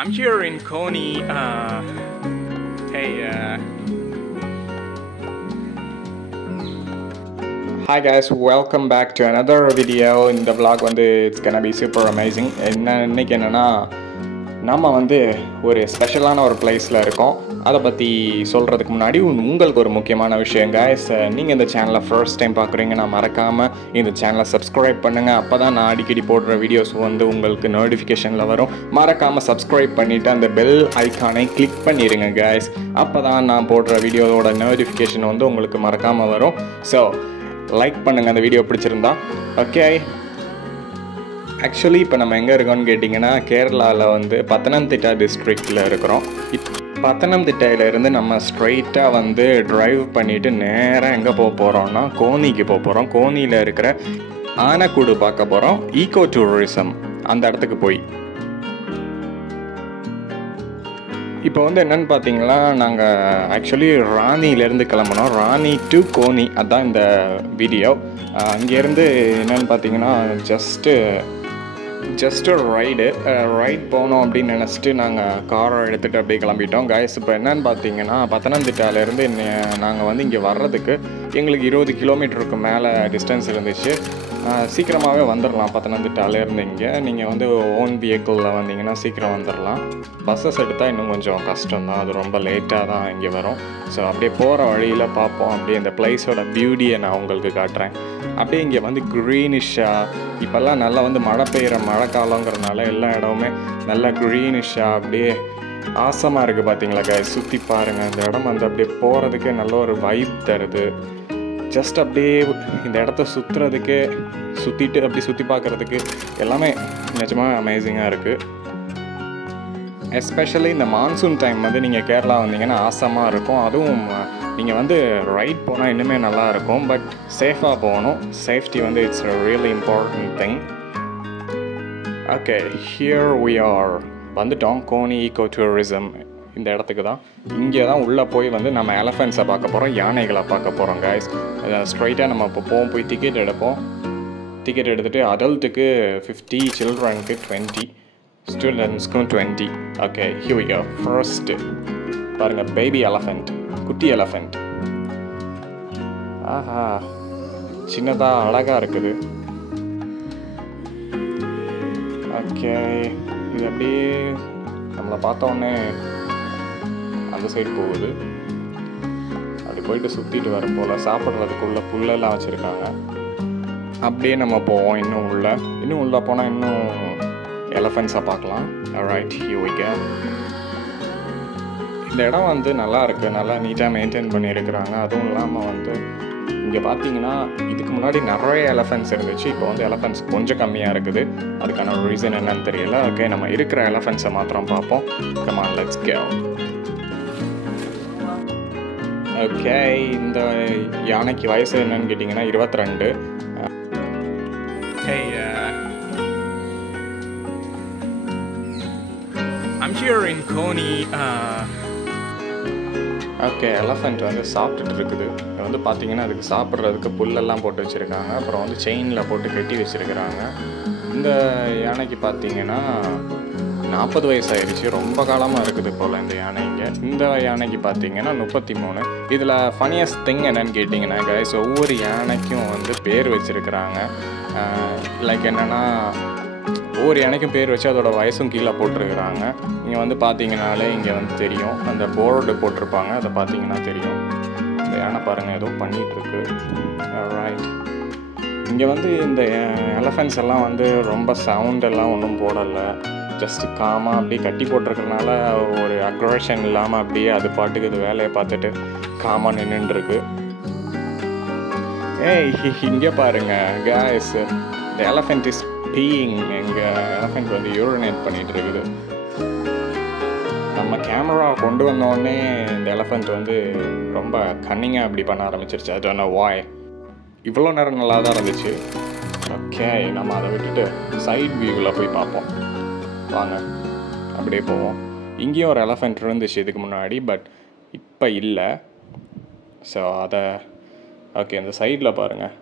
I'm here in Coney. Hey. Hi guys, welcome back to another video. In the vlog it's gonna be super amazing. இன்னைக்கு என்னன்னா நம்ம ஒரு ஸ்பெஷலான ஒரு பிளேஸில் இருக்கோம். அதை பற்றி சொல்கிறதுக்கு முன்னாடி உங்களுக்கு ஒரு முக்கியமான விஷயம் guys. நீங்கள் இந்த சேனலை ஃபர்ஸ்ட் டைம் பார்க்குறீங்கன்னா மறக்காமல் இந்த சேனலை சப்ஸ்கிரைப் பண்ணுங்கள். அப்போ தான் நான் அடிக்கடி போடுற வீடியோஸ் உங்களுக்கு நோட்டிஃபிகேஷனில் வரும். மறக்காமல் சப்ஸ்கிரைப் பண்ணிவிட்டு அந்த பெல் ஐக்கானை கிளிக் பண்ணிடுங்க guys. அப்போ தான் நான் போடுற வீடியோவோட நோட்டிஃபிகேஷன் உங்களுக்கு மறக்காமல் வரும். ஸோ லைக் பண்ணுங்கள் அந்த வீடியோ பிடிச்சிருந்தா. ஓகே, ஆக்சுவலி இப்போ நம்ம எங்கே இருக்கோம்னு கேட்டிங்கன்னா கேரளாவில் பத்தனம்திட்டா டிஸ்ட்ரிக்டில் இருக்கிறோம். பத்தனம்திட்டையிலேருந்து நம்ம ஸ்ட்ரைட்டாக ட்ரைவ் பண்ணிவிட்டு நேராக எங்கே போக போகிறோம்னா கோனிக்கு போக போகிறோம். கோனியில் இருக்கிற ஆனக்கூடு பார்க்க போகிறோம். ஈகோ டூரிசம் அந்த இடத்துக்கு போய் இப்போ என்னென்னு பார்த்தீங்கன்னா நாங்கள் ஆக்சுவலி ராணியிலேருந்து கிளம்புனோம். ராணி டு கோனி அதுதான் இந்த வீடியோ. அங்கேருந்து என்னென்னு பார்த்தீங்கன்னா ஜஸ்ட்டு ரைட் போனோம் அப்படின்னு நினச்சிட்டு நாங்கள் காரை எடுத்துகிட்டு அப்படியே கிளம்பிட்டோம் guys. இப்போ என்னென்னு பார்த்தீங்கன்னா பத்தனம்திட்டாலேருந்து நாங்கள் இங்கே வர்றதுக்கு எங்களுக்கு 20 கிலோமீட்டருக்கு மேலே டிஸ்டன்ஸ் இருந்துச்சு. சீக்கிரமாகவே வந்துடலாம். பத்தனம்திட்டாலேருந்து இங்கே நீங்கள் ஓன் வெஹிக்கிளில் வந்தீங்கன்னா சீக்கிரம் வந்துடலாம். பஸ்ஸஸ் எடுத்தால் இன்னும் கொஞ்சம் கஷ்டம்தான், அது ரொம்ப லேட்டாக தான் இங்கே வரும். ஸோ அப்படியே போகிற வழியில் பார்ப்போம். அப்படியே இந்த பிளேஸோட பியூட்டியை நான் உங்களுக்கு காட்டுறேன். அப்படியே இங்கே க்ரீனிஷாக இப்போல்லாம் நல்லா மழை பெய்கிற மழை காலங்கிறதுனால எல்லா இடமுமே நல்லா க்ரீனிஷாக அப்படியே ஆசமாக இருக்குது. பார்த்தீங்களா guys, சுற்றி பாருங்கள். இந்த இடம் அப்படியே போகிறதுக்கே நல்ல ஒரு வைப் தருது. ஜஸ்ட் அப்படியே இந்த இடத்த சுற்றுறதுக்கே சுற்றிட்டு அப்படி சுற்றி பார்க்குறதுக்கு எல்லாமே நிஜமாக அமேசிங்காக இருக்குது. எஸ்பெஷலி இந்த மான்சூன் டைம் நீங்கள் கேரளா வந்தீங்கன்னா ஆசமாக இருக்கும். அதுவும் நீங்கள் ரைட் போனால் இன்னுமே நல்லாயிருக்கும். பட் சேஃபாக போகணும். Safety it's really important thing. Okay, here we are. வந்துட்டோம் கோனி ஈகோ டூரிசம் இந்த இடத்துக்கு தான். இங்கே தான் உள்ளே போய் நம்ம எலஃபென்ட்ஸை பார்க்க போகிறோம், யானைகளை பார்க்க போகிறோம் guys. ஸ்ட்ரைட்டாக நம்ம இப்போ போய் டிக்கெட் எடுப்போம். டிக்கெட் எடுத்துகிட்டு அடல்ட்டுக்கு 50, சில்ட்ரனுக்கு 20, ஸ்டூடெண்ட்ஸ்க்கும் 20. Okay, here we go. First பாருங்கள், பேபி எலஃபெண்ட், குட்டி எலஃபெண்ட். ஆஹா, சின்னதாக அழகாக இருக்குது. ஓகே, இது அப்படியே நம்மளை பார்த்தோன்னே அந்த சைடு போகுது. அப்படி போயிட்டு சுற்றிட்டு வரும் போல். சாப்பிட்றதுக்குள்ள புல்லெல்லாம் வச்சுருக்காங்க. அப்படியே நம்ம போவோம் இன்னும் உள்ளே போனால் இன்னும் எலஃபென்ட்ஸை பார்க்கலாம். Right, here we go. இந்த இடம் நல்லா இருக்குது, நல்லா நீட்டாக மெயின்டைன் பண்ணியிருக்கிறாங்க. அதுவும் இல்லாமல் இங்கே பார்த்தீங்கன்னா இதுக்கு முன்னாடி நிறைய எலஃபென்ட்ஸ் இருந்துச்சு. இப்போ எலஃபென்ட்ஸ் கொஞ்சம் கம்மியாக இருக்குது. அதுக்கான ரீசன் என்னன்னு தெரியல. ஓகே, நம்ம இருக்கிற எலஃபென்ட்ஸை மாத்திரம் பார்ப்போம். Come on, let's go. Okay, இந்த யானைக்கு வயசு என்னன்னு கேட்டிங்கன்னா 22. Hey, I'm here in Coney. Okay, elephant சாப்பிட்டுட்டு இருக்குது. பார்த்தீங்கன்னா அதுக்கு சாப்பிட்றதுக்கு புல்லெல்லாம் போட்டு வச்சுருக்காங்க. அப்புறம் செயினில் போட்டு கட்டி வச்சுருக்கிறாங்க. இந்த யானைக்கு பார்த்தீங்கன்னா 40 வயசு ஆயிடுச்சு. ரொம்ப காலமாக இருக்குது போல் இந்த யானைங்க. இந்த யானைக்கு பார்த்தீங்கன்னா 33. இதில் ஃபனியஸ்ட் திங் என்னன்னு கேட்டிங்கன்னா guys, ஒவ்வொரு யானைக்கும் பேர் வச்சுருக்கிறாங்க. லைக் என்னென்னா ஒவ்வொரு யானைக்கும் பேர் வச்சு அதோட வயசும் கீழே போட்டிருக்கிறாங்க. இங்கே பார்த்தீங்கனாலே இங்கே தெரியும். அந்த போர்டு போட்டிருப்பாங்க, அதை பார்த்தீங்கன்னா தெரியும். இந்த யானை பாருங்கள் ஏதோ பண்ணிகிட்ருக்கு. ரைட், இங்கே இந்த எலஃபென்ட்ஸ் எல்லாம் ரொம்ப சவுண்டெல்லாம் ஒன்றும் போடலை. ஜஸ்ட் காமாக அப்படியே கட்டி போட்டிருக்கறனால ஒரு அக்ரஷன் இல்லாமல் அப்படியே அது பாட்டுக்கு இது வேலையை பார்த்துட்டு காமாக நின்றுருக்கு. ஏய், இங்கே பாருங்கள் guys, the elephant is peeing. எங்கள் எலஃபெண்ட் யூரினேட் பண்ணிகிட்டு இருக்குது. நம்ம கேமரா கொண்டு வந்தோடனே இந்த எலஃபெண்ட் ரொம்ப கன்னிங்காக அப்படி பண்ண ஆரம்பிச்சிருச்சு. I don't know why. இவ்வளோ நேரம் நல்லா தான் இருந்துச்சு. ஓகே, நம்ம அதை விட்டுட்டு சைட் வியூவில் போய் பார்ப்போம். வாங்க, அப்படியே போவோம். இங்கேயும் ஒரு எலஃபெண்ட் இருந்துச்சு இதுக்கு முன்னாடி, பட் இப்போ இல்லை. ஸோ அதை ஓகே, இந்த சைடில் பாருங்கள்.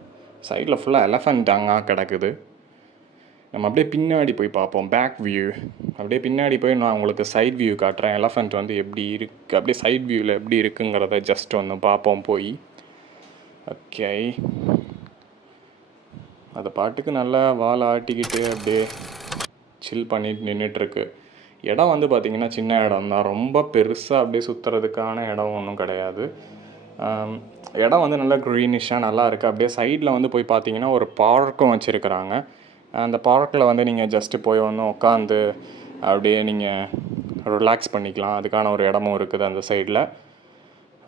சைடில் ஃபுல்லாக எலஃபெண்ட் அங்கே கிடக்குது. நம்ம அப்படியே பின்னாடி போய் பார்ப்போம். பேக் வியூ அப்படியே பின்னாடி போய் நான் உங்களுக்கு சைட் வியூ காட்டுறேன். எலஃபண்ட் வந்து எப்படி இருக்குது, அப்படியே சைட் வியூவில் எப்படி இருக்குங்கிறத ஜஸ்ட் வந்து பார்ப்போம் போய். ஓகே, அது பாட்டுக்கு நல்லா வால் ஆட்டிக்கிட்டு அப்படியே சில் பண்ணிட்டு நின்றுட்டுருக்கு. இடம் வந்து பார்த்திங்கன்னா சின்ன இடம் தான், ரொம்ப பெருசாக அப்படியே சுற்றுறதுக்கான இடம் ஒன்றும் கிடையாது. இடம் வந்து நல்லா க்ரீனிஷாக நல்லா இருக்குது. அப்படியே சைடில் வந்து போய் பார்த்தீங்கன்னா ஒரு பார்க்கும் வச்சுருக்குறாங்க. அந்த பார்க்கில் வந்து நீங்கள் ஜஸ்ட்டு போய் வந்து உட்காந்து அப்படியே நீங்கள் ரிலாக்ஸ் பண்ணிக்கலாம். அதுக்கான ஒரு இடமும் இருக்குது அந்த சைடில்.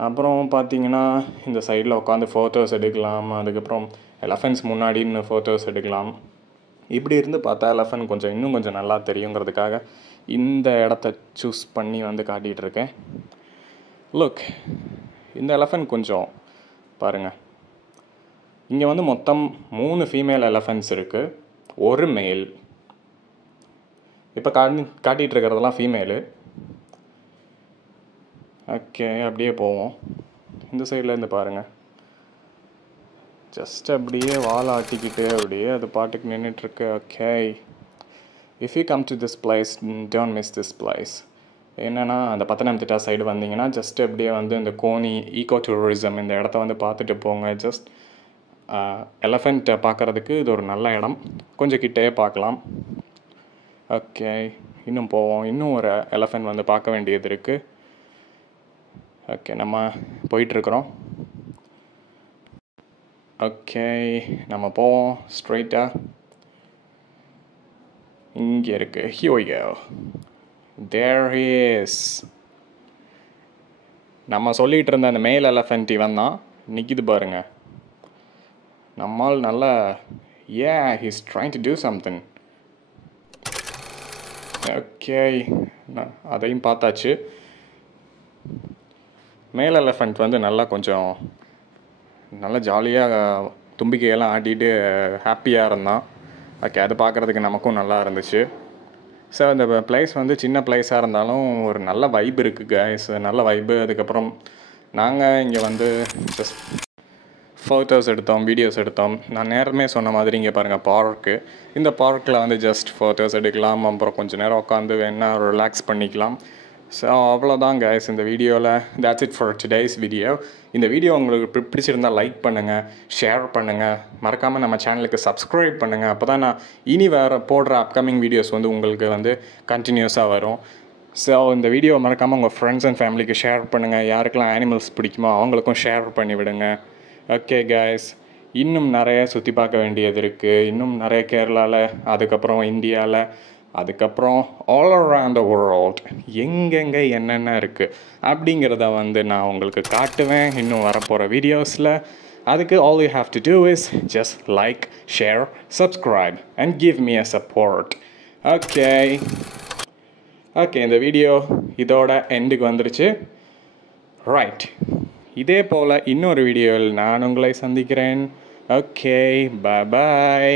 அப்புறம் பார்த்தீங்கன்னா இந்த சைடில் உட்காந்து ஃபோட்டோஸ் எடுக்கலாம். அதுக்கப்புறம் எலஃபெண்ட்ஸ் முன்னாடி இன்னும் ஃபோட்டோஸ் எடுக்கலாம். இப்படி இருந்து பார்த்தா எலஃபெண்ட் கொஞ்சம் இன்னும் கொஞ்சம் நல்லா தெரியுங்கிறதுக்காக இந்த இடத்த சூஸ் பண்ணி வந்து காட்டிகிட்ருக்கேன். லுக், இந்த எலஃபெண்ட் கொஞ்சம் பாருங்கள். இங்கே வந்து மொத்தம் 3 ஃபீமேல் எலஃபெண்ட்ஸ் இருக்குது, ஒரு மேல். இப்போ காட்டிகிட்டு இருக்கிறதெல்லாம் ஃபீமேலு. ஓகே, அப்படியே போவோம். இந்த சைட்லேருந்து பாருங்கள், ஜஸ்ட் அப்படியே வால் ஆட்டிக்கிட்டு அப்படியே அது பாட்டுக்கு நின்றுட்டுருக்கு. Okay, if you come to this place don't miss this place. என்னென்னா அந்த பத்தனம்திட்டா சைடு வந்தீங்கன்னா ஜஸ்ட் அப்படியே வந்து இந்த கோனி ஈகோ டூரிசம் இந்த இடத்த வந்து பார்த்துட்டு போங்க. ஜஸ்ட் எலஃபெண்ட்டை பார்க்குறதுக்கு இது ஒரு நல்ல இடம். கொஞ்சம் கிட்டே பார்க்கலாம். ஓகே, இன்னும் போவோம். இன்னும் ஒரு எலஃபெண்ட் வந்து பார்க்க வேண்டியது இருக்குது. ஓகே, நம்ம போயிட்டுருக்குறோம். ஓகே, நம்ம போவோம் ஸ்ட்ரைட்டாக. இங்கே இருக்குது. Here we go. There he is. நம்ம சொல்லிகிட்டு இருந்த அந்த மேல் எலஃபெண்ட் இவன் தான். நிற்கிது பாருங்க. நம்மால் நல்லா he's trying to do something. Okay, அதையும் பார்த்தாச்சு. மேல் எலஃபெண்ட் வந்து நல்லா கொஞ்சம் நல்லா ஜாலியாக தும்பிக்கையெல்லாம் ஆட்டிகிட்டு ஹாப்பியாக இருந்தான். ஓகே, அது பார்க்குறதுக்கு நமக்கும் நல்லா இருந்துச்சு. ஸோ அந்த பிளேஸ் வந்து சின்ன பிளேஸாக இருந்தாலும் ஒரு நல்ல வைப் இருக்குது கைஸ், நல்ல வைப்பு. அதுக்கப்புறம் நாங்கள் இங்கே வந்து ஜஸ்ட் ஃபோட்டோஸ் எடுத்தோம், வீடியோஸ் எடுத்தோம். நான் நேரமே சொன்ன மாதிரி இங்கே பாருங்கள் பார்க்கு. இந்த பார்க்கில் வந்து ஜஸ்ட் ஃபோட்டோஸ் எடுக்கலாம், அப்புறம் கொஞ்சம் நேரம் உட்காந்து வேணா ரிலாக்ஸ் பண்ணிக்கலாம். ஸோ அவ்வளோதான் கைஸ் இந்த வீடியோவில். that's it for today's video. இந்த வீடியோ உங்களுக்கு பிடிச்சிருந்தால் லைக் பண்ணுங்கள், ஷேர் பண்ணுங்கள், மறக்காமல் நம்ம சேனலுக்கு சப்ஸ்கிரைப் பண்ணுங்கள். அப்போ தான் நான் இனி வேறு போடுற அப்கமிங் வீடியோஸ் வந்து உங்களுக்கு வந்து கண்டினியூஸாக வரும். ஸோ இந்த வீடியோ மறக்காமல் உங்கள் ஃப்ரெண்ட்ஸ் அண்ட் ஃபேமிலிக்கு ஷேர் பண்ணுங்கள். யாருக்கெல்லாம் அனிமல்ஸ் பிடிக்குமோ அவங்களுக்கும் ஷேர் பண்ணி விடுங்க. ஓகே கைஸ், இன்னும் நிறைய சுற்றி பார்க்க வேண்டியது இருக்குது. இன்னும் நிறைய கேரளாவில், அதுக்கப்புறம் இந்தியாவில், அதுக்கப்புறம் ஆல் அரவுண்ட் த வேர்ல்ட் எங்கெங்கே என்னென்ன இருக்குது அப்படிங்கிறத வந்து நான் உங்களுக்கு காட்டுவேன் இன்னும் வரப்போகிற வீடியோஸில். அதுக்கு all you have to do is just like, share, subscribe and give me a support. Okay, இந்த வீடியோ இதோட எண்டுக்கு வந்துருச்சு. ரைட், இதே போல் இன்னொரு வீடியோவில் நான் உங்களை சந்திக்கிறேன். Okay, bye.